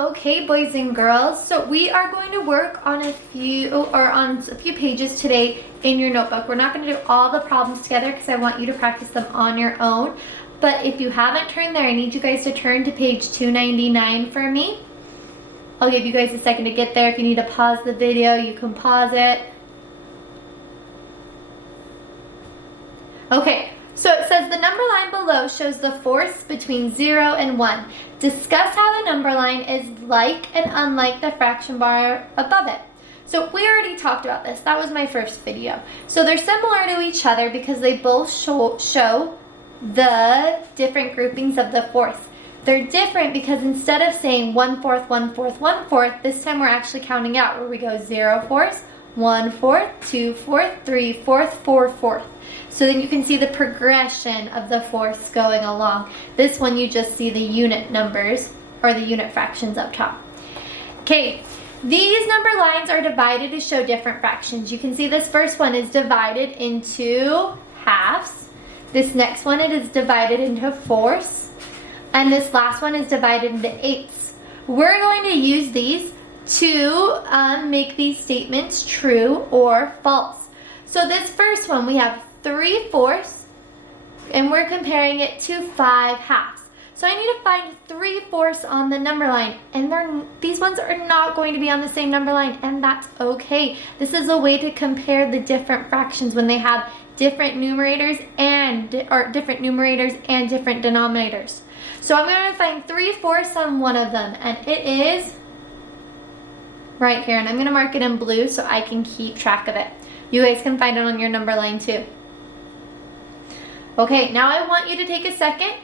Okay, boys and girls, so we are going to work on a few pages today in your notebook. We're not going to do all the problems together because I want you to practice them on your own. But if you haven't turned there, I need you guys to turn to page 299 for me. I'll give you guys a second to get there. If you need to pause the video, you can pause it. Okay, so it says the number line below shows the force between 0 and 1. Discuss how the number line is like and unlike the fraction bar above it. So we already talked about this. That was my first video. So they're similar to each other because they both show the different groupings of the fourths. They're different because instead of saying 1/4, 1/4, 1/4, this time we're actually counting out where we go 0/4, 1/4, 2/4, 3/4, 4/4. So then you can see the progression of the fourths going along. This one you just see the unit numbers or the unit fractions up top. Okay, these number lines are divided to show different fractions. You can see this first one is divided into halves. This next one it is divided into fourths. And this last one is divided into eighths. We're going to use these to make these statements true or false. So this first one we have 3/4 and we're comparing it to 5/2. So I need to find 3/4 on the number line, and these ones are not going to be on the same number line, and that's okay. This is a way to compare the different fractions when they have different numerators and different denominators. So I'm going to find 3/4 on one of them, and it is right here, and I'm going to mark it in blue so I can keep track of it. You guys can find it on your number line too. Okay, now I want you to take a second,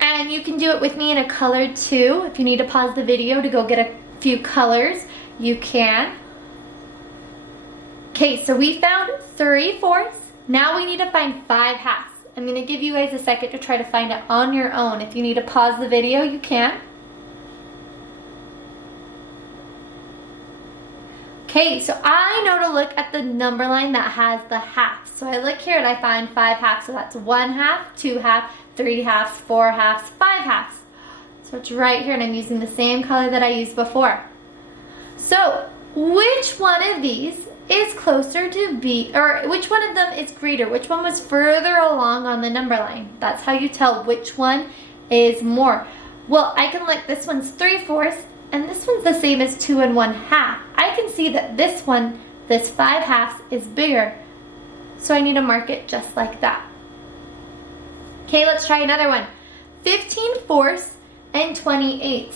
and you can do it with me in a color too. If you need to pause the video to go get a few colors, you can. Okay, so we found 3/4. Now we need to find 5/2. I'm going to give you guys a second to try to find it on your own. If you need to pause the video, you can. Okay, so I know to look at the number line that has the halves. So I look here and I find 5/2. So that's 1/2, 2/2, 3/2, 4/2, 5/2. So it's right here, and I'm using the same color that I used before. So which one of these is closer to B, or which one of them is greater? Which one was further along on the number line? That's how you tell which one is more. Well, I can look, this one's 3/4, and this one's the same as 2 1/2. I can see that this one, this 5/2, is bigger. So I need to mark it just like that. Okay, let's try another one. 15/4 and 28.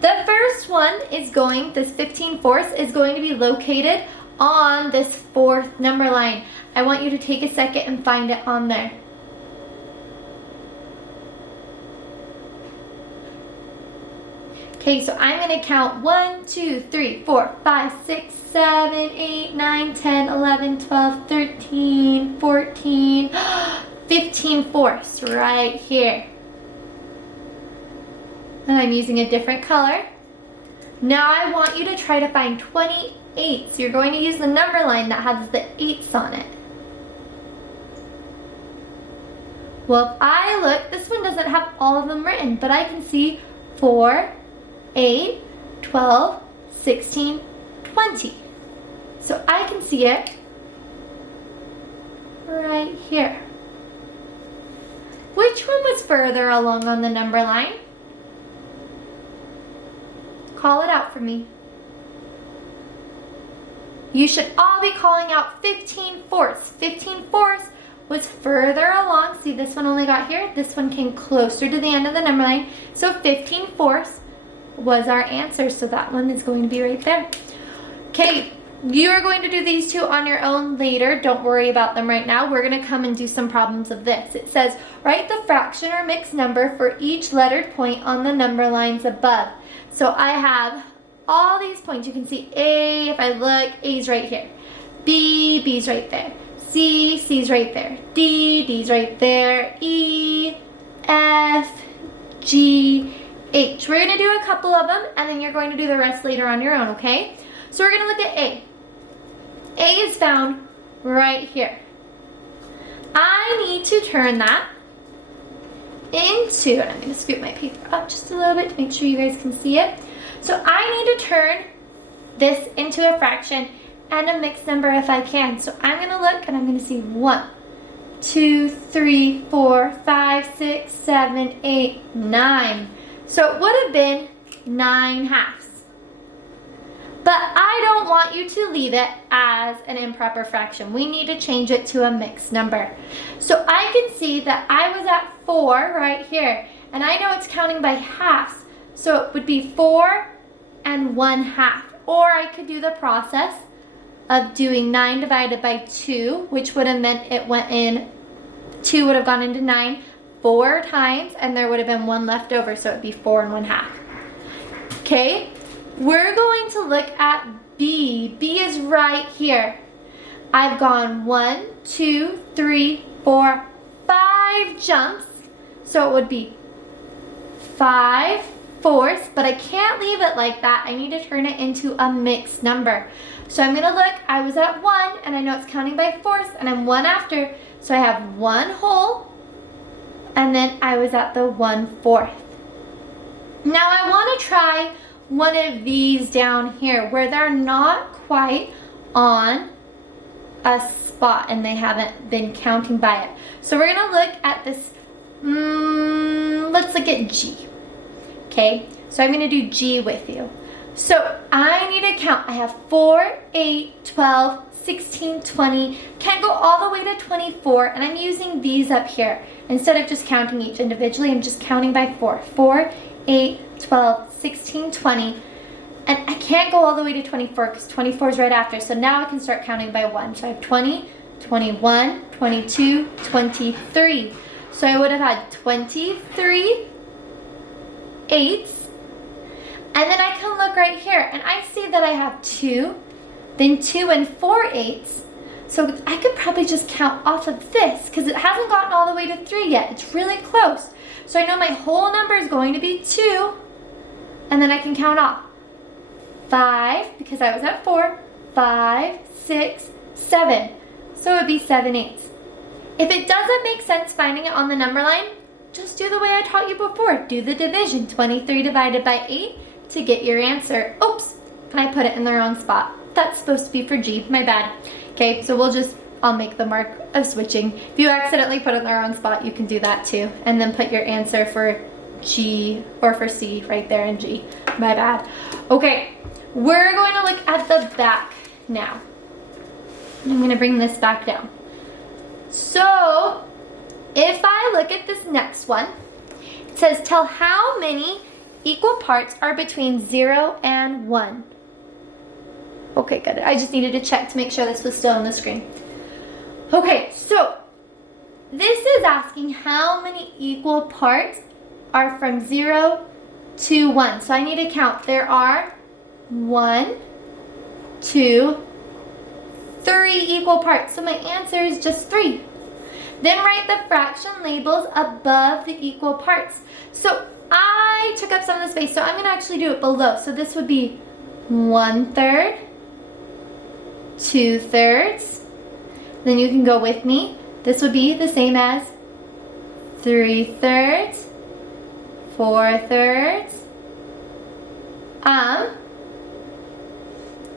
The first one is this 15/4 is going to be located on this fourth number line. I want you to take a second and find it on there. Okay, so I'm going to count 1, 2, 3, 4, 5, 6, 7, 8, 9, 10, 11, 12, 13, 14, 15/4 right here. And I'm using a different color. Now I want you to try to find 28. So you're going to use the number line that has the 8s on it. Well, if I look, this one doesn't have all of them written, but I can see 4, 8, 12, 16, 20. So I can see it right here. Which one was further along on the number line? Call it out for me. You should all be calling out 15/4. 15/4 was further along. See, this one only got here. This one came closer to the end of the number line. So 15/4 was our answer. So that one is going to be right there. Okay, you're going to do these two on your own later. Don't worry about them right now. We're going to come and do some problems of this. It says, write the fraction or mixed number for each lettered point on the number lines above. So I have all these points. You can see A, if I look, A's right here. B, B's right there. C, C's right there. D, D's right there. E, F, G, H. We're going to do a couple of them, and then you're going to do the rest later on your own, okay? So we're going to look at A. A is found right here. I need to turn that into, and I'm going to scoop my paper up just a little bit to make sure you guys can see it. So I need to turn this into a fraction and a mixed number if I can. So I'm going to look and I'm going to see 1, 2, 3, 4, 5, 6, 7, 8, 9. So it would have been 9 halves. But I don't want you to leave it as an improper fraction. We need to change it to a mixed number. So I can see that I was at 4 right here. And I know it's counting by halves. So it would be 4 and 1/2. Or I could do the process of doing 9 divided by 2, which would have meant it went in, 2 would have gone into 9 4 times, and there would have been 1 left over, so it would be 4 and 1/2. Okay, we're going to look at B. B is right here. I've gone 1, 2, 3, 4, 5 jumps, so it would be 5 fourths, but I can't leave it like that. I need to turn it into a mixed number. So I'm going to look, I was at 1, and I know it's counting by fourths, and I'm 1 after, so I have 1 whole, and then I was at the 1/4. Now I want to try one of these down here where they're not quite on a spot and they haven't been counting by it. So we're going to look at this, let's look at G. Okay, so I'm going to do G with you. So I need to count. I have 4, 8, 12, 16, 20. Can't go all the way to 24, and I'm using these up here. Instead of just counting each individually, I'm just counting by 4. 4, 8, 12, 16, 20. And I can't go all the way to 24 because 24 is right after. So now I can start counting by 1. So I have 20, 21, 22, 23. So I would have had 23 eighths. And then I can look right here and I see that I have 2, then 2 and 4 eighths. So I could probably just count off of this because it hasn't gotten all the way to 3 yet. It's really close. So I know my whole number is going to be 2, and then I can count off 5 because I was at 4, 5, 6, 7. So it would be 7 eighths. If it doesn't make sense finding it on the number line, just do the way I taught you before. Do the division, 23 divided by 8 to get your answer. Oops, and I put it in the wrong spot. That's supposed to be for G, my bad. Okay, so I'll make the mark of switching. If you accidentally put it in the wrong spot, you can do that too. And then put your answer for G or for C right there in G. My bad. Okay, we're going to look at the back now. I'm going to bring this back down. So, if I look at this next one, it says, tell how many equal parts are between 0 and 1. Okay, good. I just needed to check to make sure this was still on the screen. Okay, so this is asking how many equal parts are from 0 to 1. So I need to count. There are 1, 2, 3 equal parts. So my answer is just 3. Then write the fraction labels above the equal parts. So I took up some of the space, so I'm going to actually do it below. So this would be 1/3, 2/3. Then you can go with me. This would be the same as 3/3, 4/3,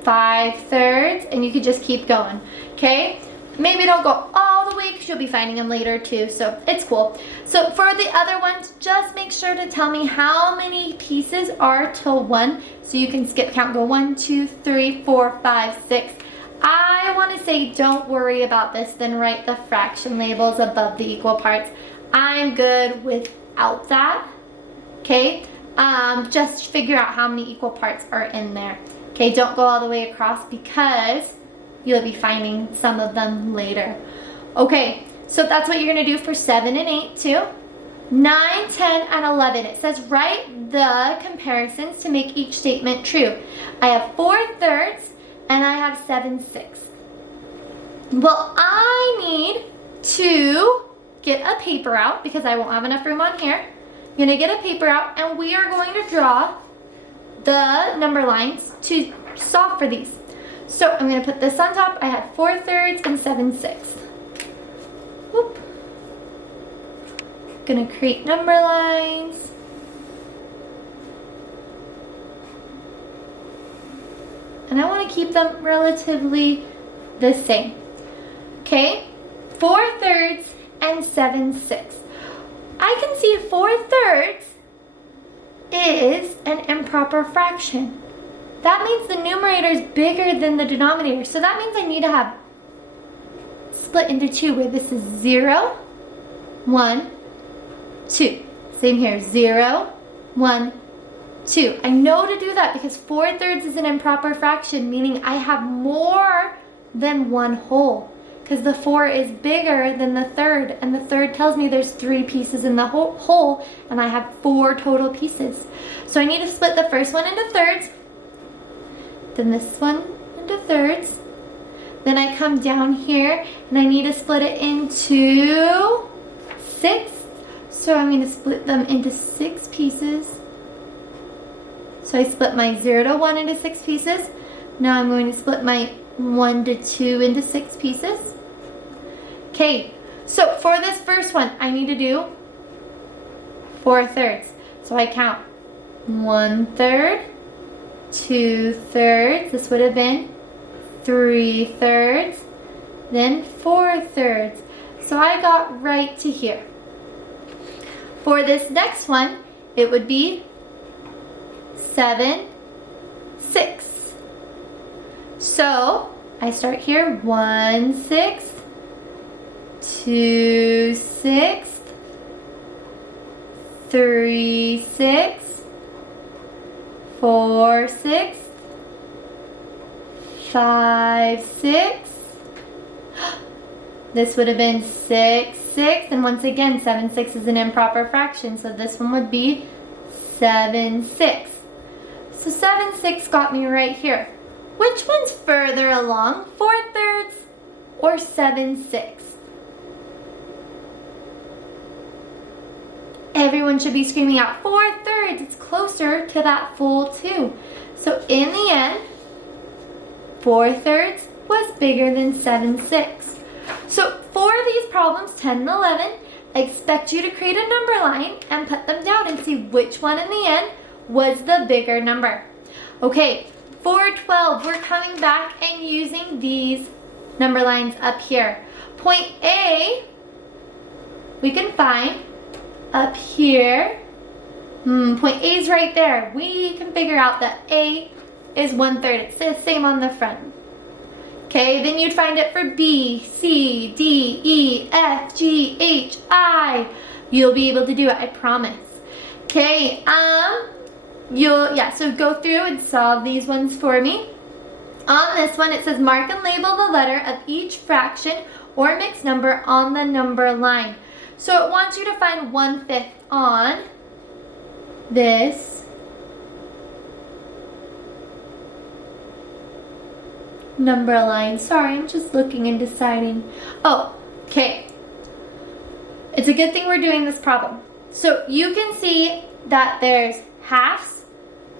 5/3, and you could just keep going. Okay? Maybe don't go all the way because you'll be finding them later too, so it's cool. So for the other ones, just make sure to tell me how many pieces are till 1, so you can skip count, go 1, 2, 3, 4, 5, 6. I want to say don't worry about this, then write the fraction labels above the equal parts. I'm good without that, okay? Just figure out how many equal parts are in there. Okay, don't go all the way across because you'll be finding some of them later. Okay, so that's what you're going to do for 7 and 8 too. 9, 10, and 11. It says write the comparisons to make each statement true. I have 4/3 and I have 7/6. Well, I need to get a paper out because I won't have enough room on here. I'm going to get a paper out and we are going to draw the number lines to solve for these. So I'm going to put this on top. I had 4/3 and 7/6. Whoop. Going to create number lines. And I want to keep them relatively the same. Okay, 4/3 and 7/6. I can see 4/3 is an improper fraction. That means the numerator is bigger than the denominator. So that means I need to have split into 2, where this is 0, 1, 2. Same here, 0, 1, 2. I know to do that because 4/3 is an improper fraction, meaning I have more than one whole, because the 4 is bigger than the third, and the third tells me there's 3 pieces in the whole, and I have 4 total pieces. So I need to split the first one into thirds, then this one into thirds, then I come down here and I need to split it into 6. So I'm going to split them into 6 pieces. So I split my 0 to 1 into 6 pieces. Now I'm going to split my 1 to 2 into 6 pieces. Okay, so for this first one, I need to do 4/3. So I count 1/3, 2/3, this would have been 3/3, then 4/3. So I got right to here. For this next one, it would be 7/6. So I start here, 1/6, 2/6, 3/6, 4/6, 5/6. This would have been 6/6, and once again 7/6 is an improper fraction, so this one would be 7/6. So 7/6 got me right here. Which one's further along, 4/3 or 7/6? Everyone should be screaming out 4/3. It's closer to that full 2. So in the end, 4/3 was bigger than 7/6. So for these problems, 10 and 11, I expect you to create a number line and put them down and see which one in the end was the bigger number. Okay, for 12, we're coming back and using these number lines up here. Point A, we can find up here. Point A is right there. We can figure out that A is 1/3. It's the same on the front. Okay, then you'd find it for B, C, D, E, F, G, H, I. You'll be able to do it, I promise. Okay, so go through and solve these ones for me. On this one, it says mark and label the letter of each fraction or mixed number on the number line. So it wants you to find 1/5 on this number line. Sorry, I'm just looking and deciding. Oh, okay. It's a good thing we're doing this problem. So you can see that there's halves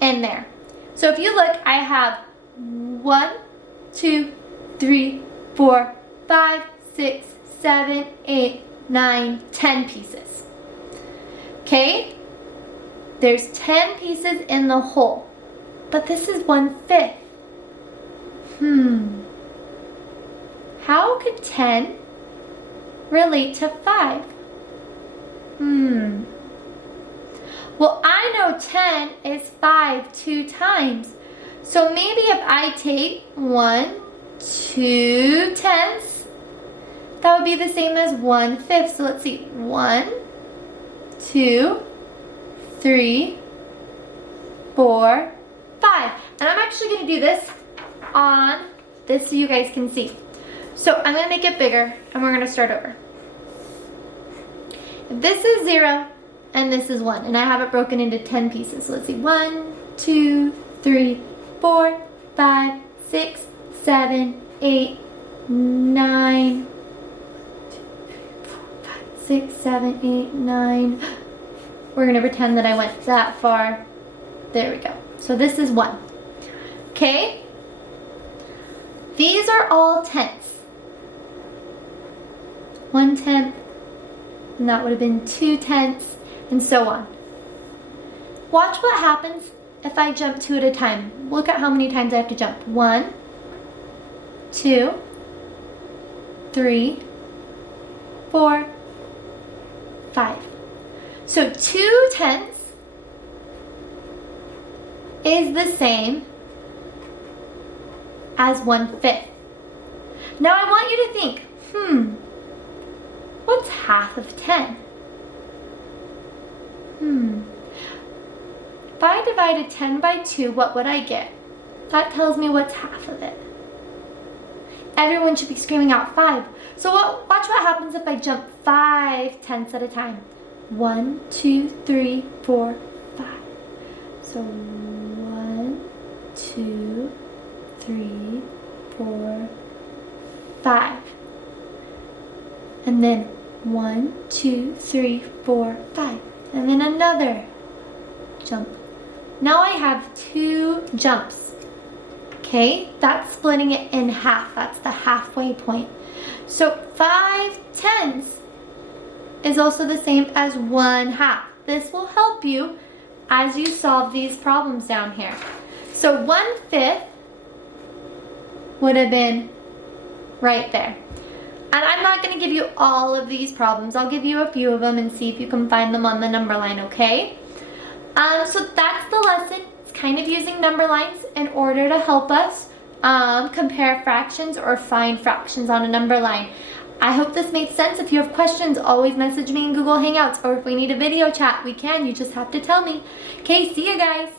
in there. So if you look, I have 1, 2, 3, 4, 5, 6, 7, 8, 9, 10 pieces. Okay? There's 10 pieces in the whole. But this is 1/5. How could 10 relate to 5? Well, I know 10 is 5 2 times. So maybe if I take 1, 2 tenths, that would be the same as 1/5. So let's see. 1, 2, 3, 4, 5. And I'm actually going to do this on this so you guys can see. So I'm going to make it bigger and we're going to start over. If this is 0 and this is 1, and I have it broken into 10 pieces. So let's see. 1, 2, 3, 4, 5, 6, 7, 8, 9, 6, 7, 8, 9. We're going to pretend that I went that far. There we go. So this is 1. Okay? These are all tenths. 1/10, and that would have been 2 tenths, and so on. Watch what happens if I jump 2 at a time? Look at how many times I have to jump. 1, 2, 3, 4, 5. So 2/10 is the same as 1/5. Now I want you to think, what's half of 10? If I divided 10 by 2, what would I get? That tells me what's half of it. Everyone should be screaming out 5. So watch what happens if I jump 5/10 at a time. 1, 2, 3, 4, 5. So 1, 2, 3, 4, 5. And then 1, 2, 3, 4, 5. And then another jump. Now I have 2 jumps. Okay, that's splitting it in half. That's the halfway point. So 5/10 is also the same as 1/2. This will help you as you solve these problems down here. So 1/5 would have been right there. And I'm not going to give you all of these problems. I'll give you a few of them and see if you can find them on the number line, okay? So that's the lesson. It's kind of using number lines in order to help us compare fractions or find fractions on a number line. I hope this made sense. If you have questions, always message me in Google Hangouts, or if we need a video chat, we can. You just have to tell me. Okay, see you guys.